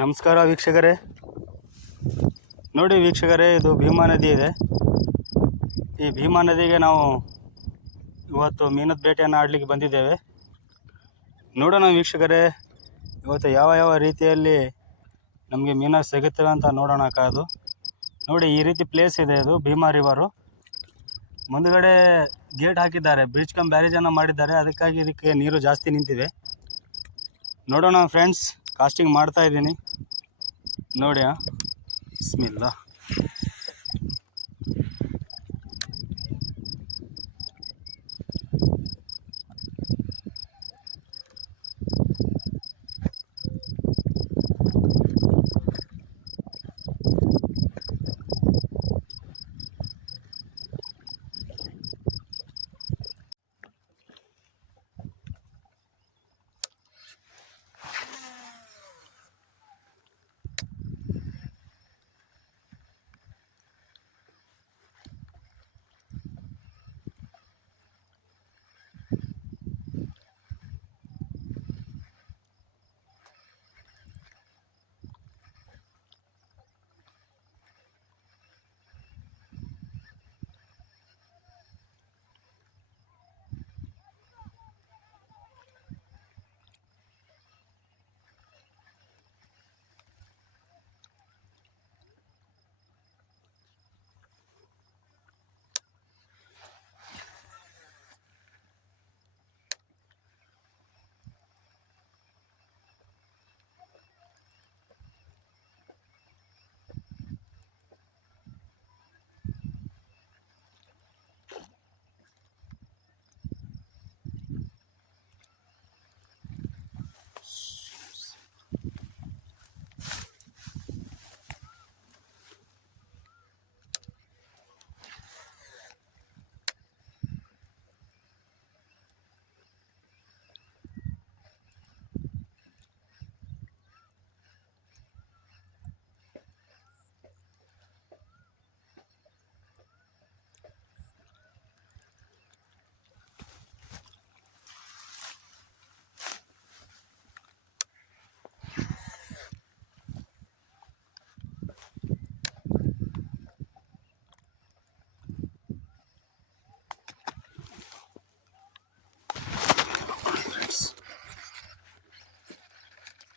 ನಮಸ್ಕಾರ ವೀಕ್ಷಕರೇ. ನೋಡಿ ವೀಕ್ಷಕರೇ, ಇದು ಭೀಮಾ ನದಿ ಇದೆ. ಈ ಭೀಮಾ ನದಿಗೆ ನಾವು ಇವತ್ತು ಮೀನದ ಬೇಟೆಯನ್ನು ಆಡಲಿಕ್ಕೆ ಬಂದಿದ್ದೇವೆ. ನೋಡೋಣ ವೀಕ್ಷಕರೇ, ಇವತ್ತು ಯಾವ ಯಾವ ರೀತಿಯಲ್ಲಿ ನಮಗೆ ಮೀನು ಸಿಗುತ್ತವೆ ಅಂತ ನೋಡೋಣ. ಕಾದು ನೋಡಿ, ಈ ರೀತಿ ಪ್ಲೇಸ್ ಇದೆ. ಇದು ಭೀಮಾ ರಿವರು. ಮುಂದುಗಡೆ ಗೇಟ್ ಹಾಕಿದ್ದಾರೆ, ಬ್ರಿಡ್ಜ್ ಕಮ್ ಬ್ಯಾರೇಜನ್ನು ಮಾಡಿದ್ದಾರೆ. ಅದಕ್ಕಾಗಿ ಇದಕ್ಕೆ ನೀರು ಜಾಸ್ತಿ ನಿಂತಿದೆ. ನೋಡೋಣ ಫ್ರೆಂಡ್ಸ್, ಕಾಸ್ಟಿಂಗ್ ಮಾಡ್ತಾ ಇದ್ದೀನಿ ನೋಡಿ. ಬಿಸ್ಮಿಲ್ಲಾ.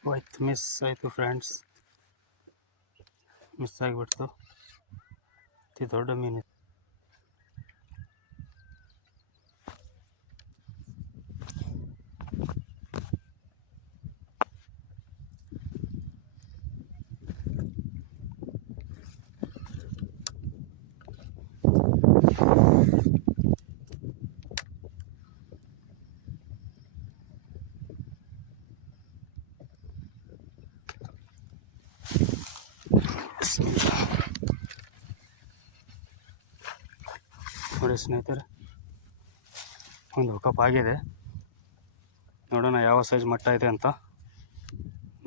ಹೋಯ್ತು, ಮಿಸ್ ಆಯಿತು ಫ್ರೆಂಡ್ಸ್, ಮಿಸ್ ಆಗಿಬಿಡ್ತು. ಅತಿ ದೊಡ್ಡ ಮೀನು. ನೋಡಿ ಸ್ನೇಹಿತರೆ, ಒಂದು ಹುಕಪ್ ಆಗಿದೆ. ನೋಡೋಣ ಯಾವ ಸೈಜ್ ಮಟ್ಟ ಇದೆ ಅಂತ.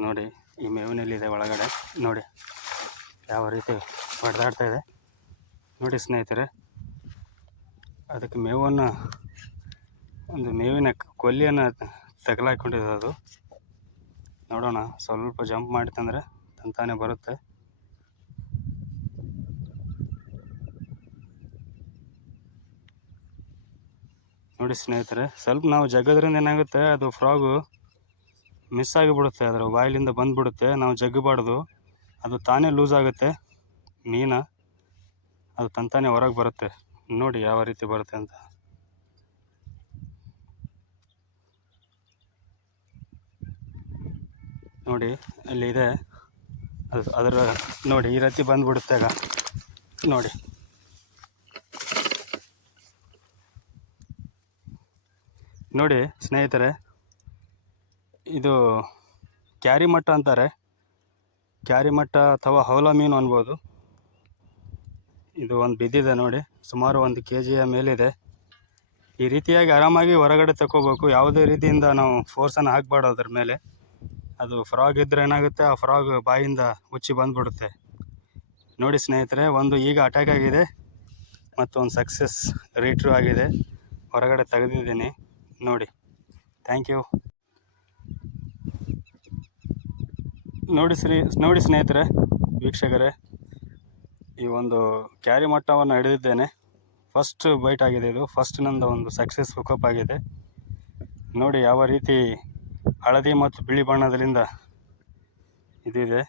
ನೋಡಿ, ಈ ಮೇವಿನಲ್ಲಿದೆ ಒಳಗಡೆ. ನೋಡಿ ಯಾವ ರೀತಿ ಹೊಡೆದಾಡ್ತಾ ಇದೆ ನೋಡಿ ಸ್ನೇಹಿತರೆ. ಅದಕ್ಕೆ ಮೇವನ್ನು, ಒಂದು ಮೇವಿನ ಕೊಲ್ಲಿಯನ್ನು ತಗಲಾಕೊಂಡಿದೆ ಅದು. ನೋಡೋಣ, ಸ್ವಲ್ಪ ಜಂಪ್ ಮಾಡಿತಂದರೆ ತಂತಾನೆ ಬರುತ್ತೆ. ನೋಡಿ ಸ್ನೇಹಿತರೆ, ಸ್ವಲ್ಪ ನಾವು ಜಗ್ಗೋದ್ರಿಂದ ಏನಾಗುತ್ತೆ, ಅದು ಫ್ರಾಗು ಮಿಸ್ ಆಗಿಬಿಡುತ್ತೆ, ಅದರ ಬಾಯಿಲಿಂದ ಬಂದುಬಿಡುತ್ತೆ. ನಾವು ಜಗ್ಗಬಾರ್ದು, ಅದು ತಾನೇ ಲೂಸ್ ಆಗುತ್ತೆ ಮೀನು, ಅದು ತಂತಾನೆ ಹೊರಗೆ ಬರುತ್ತೆ. ನೋಡಿ ಯಾವ ರೀತಿ ಬರುತ್ತೆ ಅಂತ. ನೋಡಿ ಅಲ್ಲಿ ಇದೆ ಅದು, ಅದರ ನೋಡಿ ಈ ರೀತಿ ಬಂದುಬಿಡುತ್ತೆ ಆಗ. ನೋಡಿ ನೋಡಿ ಸ್ನೇಹಿತರೆ, ಇದು ಕ್ಯಾರಿ ಮಟ್ಟ ಅಂತಾರೆ. ಕ್ಯಾರಿ ಮಟ್ಟ ಅಥವಾ ಹೌಲ ಮೀನು ಅನ್ಬೋದು. ಇದು ಒಂದು ಬಿದ್ದಿದೆ ನೋಡಿ, ಸುಮಾರು 1 kg ಮೇಲಿದೆ. ಈ ರೀತಿಯಾಗಿ ಆರಾಮಾಗಿ ಹೊರಗಡೆ ತಗೋಬೇಕು. ಯಾವುದೇ ರೀತಿಯಿಂದ ನಾವು ಫೋರ್ಸನ್ನು ಹಾಕಬಾರ್ದು ಅದ್ರ ಮೇಲೆ. ಅದು ಫ್ರಾಗ್ ಇದ್ದರೆ ಏನಾಗುತ್ತೆ, ಆ ಫ್ರಾಗ್ ಬಾಯಿಂದ ಉಚ್ಚಿ ಬಂದುಬಿಡುತ್ತೆ. ನೋಡಿ ಸ್ನೇಹಿತರೆ, ಒಂದು ಈಗ ಅಟ್ಯಾಕ್ ಆಗಿದೆ ಮತ್ತು ಒಂದು ಸಕ್ಸಸ್ ರೀಟ್ರೂ ಆಗಿದೆ. ಹೊರಗಡೆ ತೆಗೆದಿದ್ದೀನಿ ನೋಡಿ. Thank you. ನೋಡಿ ಸ್ನೇಹಿತರೆ, ವೀಕ್ಷಕರೇ, ಈ ಒಂದು ಕ್ಯಾರಿ ಮಟ್ಟವನ್ನು ಹಿಡಿದಿದ್ದೇನೆ. ಫಸ್ಟ್ ಬೈಟ್ ಆಗಿದೆ ಇದು. ಫಸ್ಟ್ ನಂದು ಒಂದು ಸಕ್ಸಸ್ ಹುಕಪ್ ಆಗಿದೆ. ನೋಡಿ ಯಾವ ರೀತಿ ಹಳದಿ ಮತ್ತು ಬಿಳಿ ಬಣ್ಣದಿಂದ ಇದಿದೆ.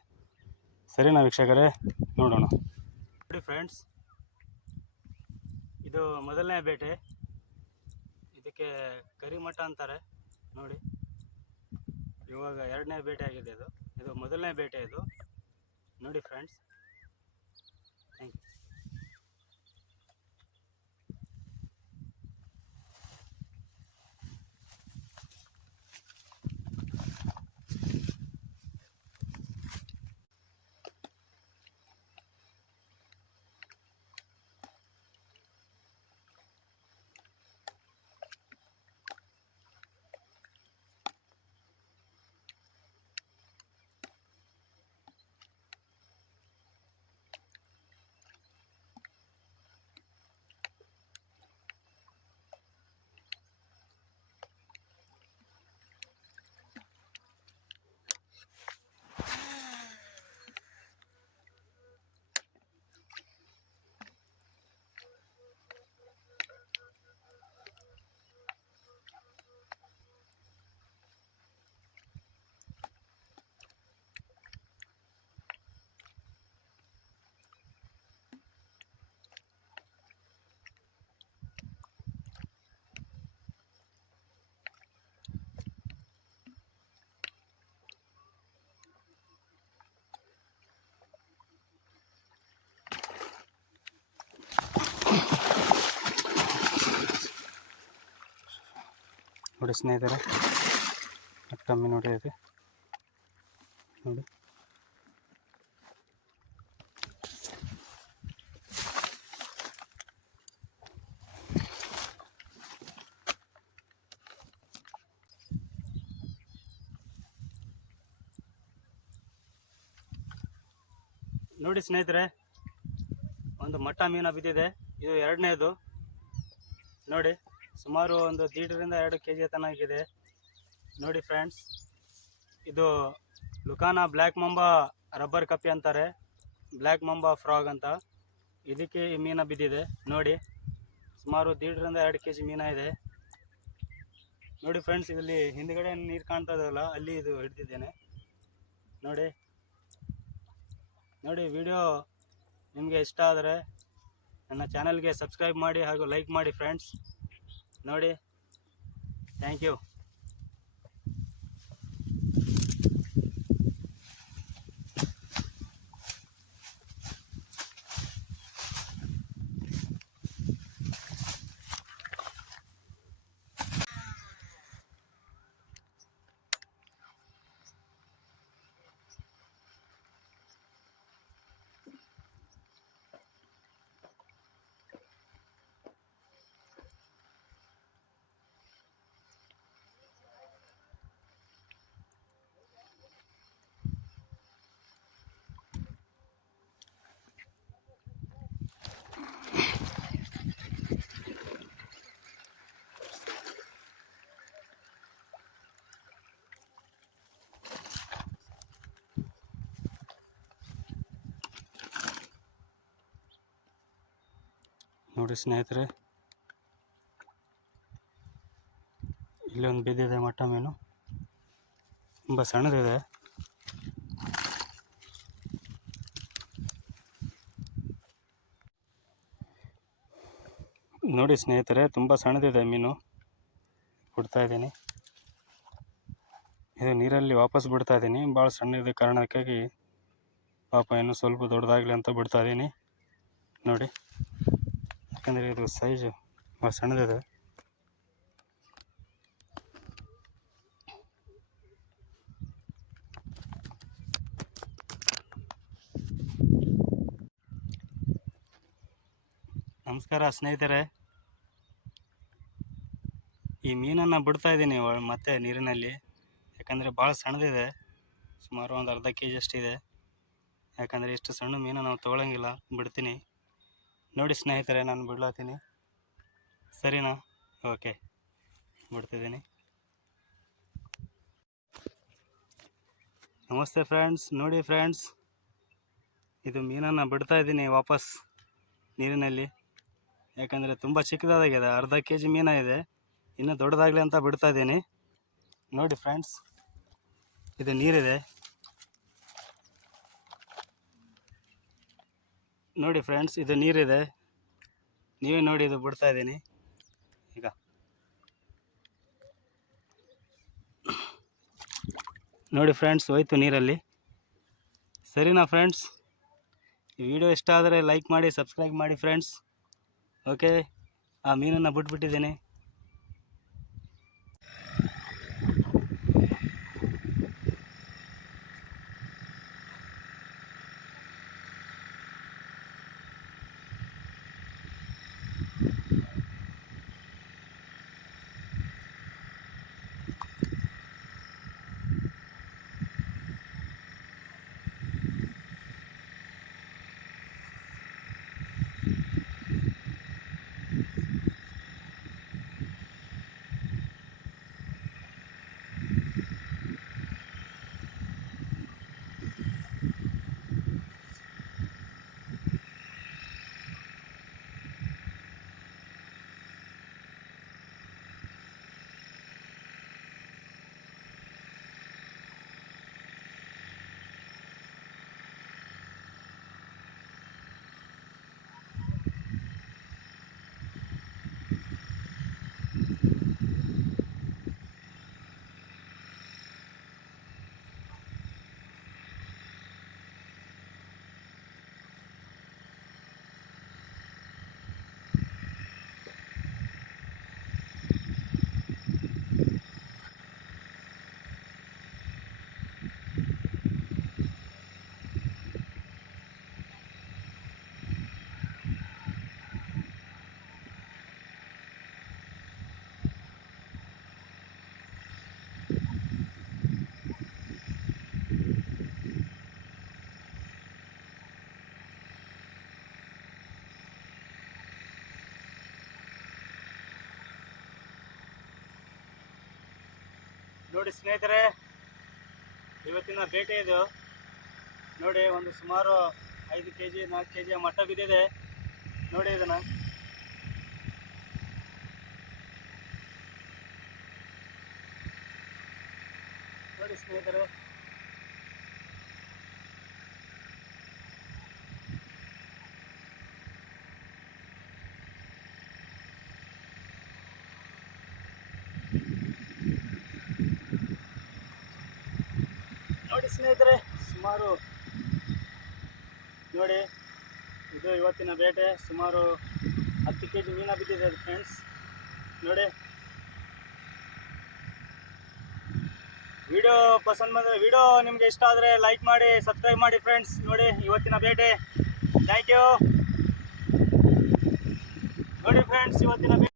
ಸರಿನಾ ವೀಕ್ಷಕರೇ, ನೋಡೋಣ. ನೋಡಿ ಫ್ರೆಂಡ್ಸ್, ಇದು ಮೊದಲನೇ ಬೇಟೆ. ಇದಕ್ಕೆ ಕರಿಮಟ್ಟ ಅಂತಾರೆ. ನೋಡಿ, ಇವಾಗ ಎರಡನೇ ಬೇಟೆ ಆಗಿದೆ. ಇದು ಮೊದಲನೇ ಬೇಟೆ. ಇದು ನೋಡಿ ಫ್ರೆಂಡ್ಸ್. Thank you. ನೋಡಿ ಸ್ನೇಹಿತರೆ, ಮತ್ತೊಮ್ಮೆ ನೋಡಿ ಇದೆ. ನೋಡಿ, ನೋಡಿ ಸ್ನೇಹಿತರೆ, ಒಂದು ಮಟ್ಟ ಮೀನ ಬಿದ್ದಿದೆ. ಇದು ಎರಡನೇದು. ನೋಡಿ, ಸುಮಾರು ಒಂದು 1.5 kg ತನಕ ಆಗಿದೆ. ನೋಡಿ ಫ್ರೆಂಡ್ಸ್, ಇದು ಲುಕಾನಾ ಬ್ಲ್ಯಾಕ್ ಮಂಬಾ ರಬ್ಬರ್ ಕಪ್ಪಿ ಅಂತಾರೆ, ಬ್ಲ್ಯಾಕ್ ಮಂಬಾ ಫ್ರಾಗ್ ಅಂತ. ಇದಕ್ಕೆ ಈ ಮೀನ ಬಿದ್ದಿದೆ. ನೋಡಿ, ಸುಮಾರು 1.5 kg ಮೀನ ಇದೆ. ನೋಡಿ ಫ್ರೆಂಡ್ಸ್, ಇಲ್ಲಿ ಹಿಂದ್ಗಡೆ ನೀರು ಕಾಣ್ತಾ ಇದೆಯಲ್ಲ, ಅಲ್ಲಿ ಇದು ಹಿಡ್ದಿದ್ದೇನೆ. ನೋಡಿ, ವಿಡಿಯೋ ನಿಮಗೆ ಇಷ್ಟ ಆದರೆ ನನ್ನ ಚಾನಲ್ಗೆ ಸಬ್ಸ್ಕ್ರೈಬ್ ಮಾಡಿ ಹಾಗೂ ಲೈಕ್ ಮಾಡಿ ಫ್ರೆಂಡ್ಸ್. ನೋಡಿ, ಥ್ಯಾಂಕ್ ಯು. ನೋಡಿ ಸ್ನೇಹಿತರೆ, ಇಲ್ಲೊಂದು ಬಿದ್ದಿದೆ ಮಟ್ಟ ಮೀನು. ತುಂಬ ಸಣ್ಣದಿದೆ. ನೋಡಿ ಸ್ನೇಹಿತರೆ, ತುಂಬ ಸಣ್ಣದಿದೆ ಮೀನು. ಬಿಡ್ತಾ ಇದ್ದೀನಿ. ಇದು ನೀರಲ್ಲಿ ವಾಪಸ್ ಬಿಡ್ತಾ ಇದ್ದೀನಿ. ಭಾಳ ಸಣ್ಣದ ಕಾರಣಕ್ಕಾಗಿ ಪಾಪ ಇನ್ನೂ ಸ್ವಲ್ಪ ದೊಡ್ಡದಾಗಲಿ ಅಂತ ಬಿಡ್ತಾ ಇದ್ದೀನಿ. ನೋಡಿ, ಯಾಕಂದರೆ ಇದು ಸೈಜು ಭಾಳ ಸಣ್ಣದಿದೆ. ನಮಸ್ಕಾರ ಸ್ನೇಹಿತರೆ, ಈ ಮೀನನ್ನು ಬಿಡ್ತಾ ಇದ್ದೀನಿ ಮತ್ತೆ ನೀರಿನಲ್ಲಿ. ಯಾಕಂದರೆ ಭಾಳ ಸಣ್ಣದಿದೆ. ಸುಮಾರು ಒಂದು ಅರ್ಧ kg ಅಷ್ಟಿದೆ. ಯಾಕಂದರೆ ಇಷ್ಟು ಸಣ್ಣ ಮೀನು ನಾವು ತೊಗೊಳಂಗಿಲ್ಲ, ಬಿಡ್ತೀನಿ. ನೋಡಿ ಸ್ನೇಹಿತರೆ, ನಾನು ಬಿಡ್ಲಾತೀನಿ. ಸರಿನಾ? ಓಕೆ, ಬಿಡ್ತಿದ್ದೀನಿ. ನಮಸ್ತೆ ಫ್ರೆಂಡ್ಸ್, ನೋಡಿ ಫ್ರೆಂಡ್ಸ್, ಇದು ಮೀನನ್ನು ಬಿಡ್ತಾ ಇದ್ದೀನಿ ವಾಪಸ್ ನೀರಿನಲ್ಲಿ. ಯಾಕಂದರೆ ತುಂಬ ಚಿಕ್ಕದಾಗಿದೆ, ಅರ್ಧ kg ಮೀನ ಇದೆ. ಇನ್ನೂ ದೊಡ್ಡದಾಗಲಿ ಅಂತ ಬಿಡ್ತಾ ಇದ್ದೀನಿ. ನೋಡಿ ಫ್ರೆಂಡ್ಸ್, ಇದು ನೀರಿದೆ. ನೋಡಿ ಫ್ರೆಂಡ್ಸ್, ಇದು ನೀರಿದೆ. ನೀವೇ ನೋಡಿ, ಇದು ಬಿಡ್ತಾ ಇದ್ದೀನಿ ಈಗ. ನೋಡಿ ಫ್ರೆಂಡ್ಸ್, ಹೋಯ್ತು ನೀರಲ್ಲಿ. ಸರಿನಾ ಫ್ರೆಂಡ್ಸ್? ಈ ವಿಡಿಯೋ ಇಷ್ಟ ಆದರೆ ಲೈಕ್ ಮಾಡಿ, ಸಬ್ಸ್ಕ್ರೈಬ್ ಮಾಡಿ ಫ್ರೆಂಡ್ಸ್. ಓಕೆ, ಆ ಮೀನನ್ನು ಬಿಟ್ಬಿಟ್ಟಿದ್ದೀನಿ. ನೋಡಿ ಸ್ನೇಹಿತರೆ, ಇವತ್ತಿನ ಬೇಟೆ ಇದು. ನೋಡಿ, ಒಂದು ಸುಮಾರು 5 kg 4 kg ಮಟ್ಟ ಬಿದ್ದಿದೆ. ನೋಡಿ ಇದನ್ನು. ನೋಡಿ ಸ್ನೇಹಿತರೆ, ನೋಡಿ ಸ್ನೇಹಿತರೆ, ಸುಮಾರು ನೋಡಿ, ಇದು ಇವತ್ತಿನ ಬೇಟೆ. ಸುಮಾರು 10 kg ಮೀನ ಬಿದ್ದಿದೆ ಫ್ರೆಂಡ್ಸ್. ನೋಡಿ, ವಿಡಿಯೋ ಪಸಂದ್ ಬಂದರೆ, ವಿಡಿಯೋ ನಿಮಗೆ ಇಷ್ಟ ಆದರೆ ಲೈಕ್ ಮಾಡಿ, ಸಬ್ಸ್ಕ್ರೈಬ್ ಮಾಡಿ ಫ್ರೆಂಡ್ಸ್. ನೋಡಿ ಇವತ್ತಿನ ಬೇಟೆ. Thank you. ನೋಡಿ ಫ್ರೆಂಡ್ಸ್, ಇವತ್ತಿನ ಬೇಟೆ.